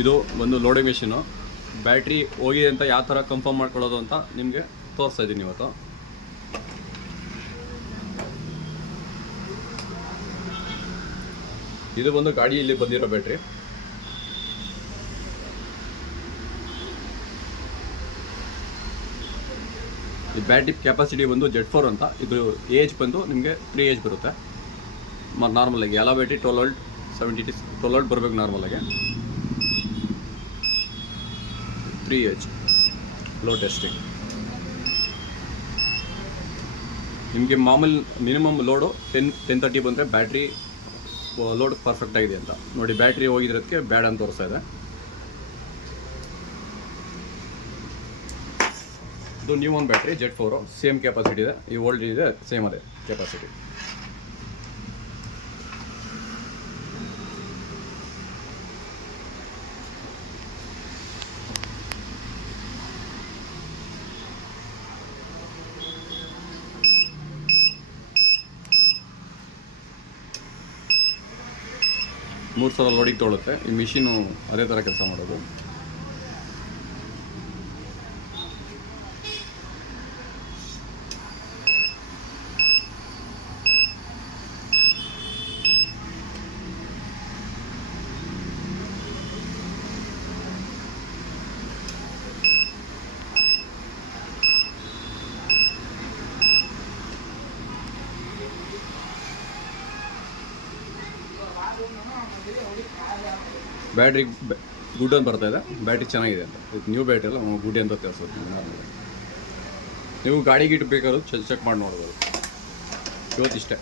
ಇದು ಒಂದು loading machine. Battery ಹೋಗಿದೆ ಅಂತ ಯಾವ ಥರ ಕನ್ಫರ್ಮ್ ಮಾಡ್ಕೊಳ್ಳೋದು ಅಂತ ನಿಮಗೆ ತೋರಿಸ್ತಾ ಇದ್ದೀನಿ ಇವತ್ತು. ಇದು ಬಂದು ಗಾಡಿಯಲ್ಲಿ ಬಂದಿರೋ ಬ್ಯಾಟ್ರಿ. ಈ ಬ್ಯಾಟ್ರಿ ಕೆಪಾಸಿಟಿ ಬಂದು Z4 ಅಂತ. ಇದು ಏಜ್ ಬಂದು ನಿಮಗೆ 3 ಏಜ್ ಬರುತ್ತೆ ನಾರ್ಮಲಾಗಿ. ಎಲ್ಲ ಬ್ಯಾಟ್ರಿ 12 ವೋಲ್ಟ್ 12 ವೋಲ್ಟ್ ಬರಬೇಕು ನಾರ್ಮಲಾಗಿ. 3 ಏಜ್ ಲೋ ಟೆಸ್ಟಿಂಗ್. ನಿಮಗೆ ಮಾಮೂಲಿ ಮಿನಿಮಮ್ ಲೋಡು 1030 ಬಂದರೆ ಬ್ಯಾಟ್ರಿ ಲೋಡ್ ಪರ್ಫೆಕ್ಟ್ ಆಗಿದೆ ಅಂತ ನೋಡಿ. ಬ್ಯಾಟ್ರಿ ಹೋಗಿದ್ರದಕ್ಕೆ ಬ್ಯಾಡ್ ಅಂತ ತೋರಿಸ್ತಾ ಇದೆ. ಇದು new one battery Z4 same capacity ಇದೆ. ಈ ಓಲ್ಡ್ ಇದೆ ಸೇಮ್ ಅದೇ ಕೆಪಾಸಿಟಿ. ಮೂರು ಸಲ ಲೋಡಿಗೆ ತೊಗೊಳುತ್ತೆ ಈ ಮಿಷಿನು. ಅದೇ ಥರ ಕೆಲಸ ಮಾಡೋದು. ಬ್ಯಾಟ್ರಿ ಗುಡ್ ಅಂತ ಬರ್ತಾ ಇದೆ. ಬ್ಯಾಟ್ರಿ ಚೆನ್ನಾಗಿದೆ ಅಂತ. ಇದು ನ್ಯೂ ಬ್ಯಾಟ್ರಿ ಅಲ್ಲ, ಗುಡ್ ಅಂತ ತೋರಿಸೋದು. ನೀವು ಗಾಡಿ ಗಿಟ್ಟು ಬೇಕಾದ್ರೂ ಚೆಕ್ ಮಾಡಿ ನೋಡ್ಬೋದು. ಇವತ್ತಿಷ್ಟೇ.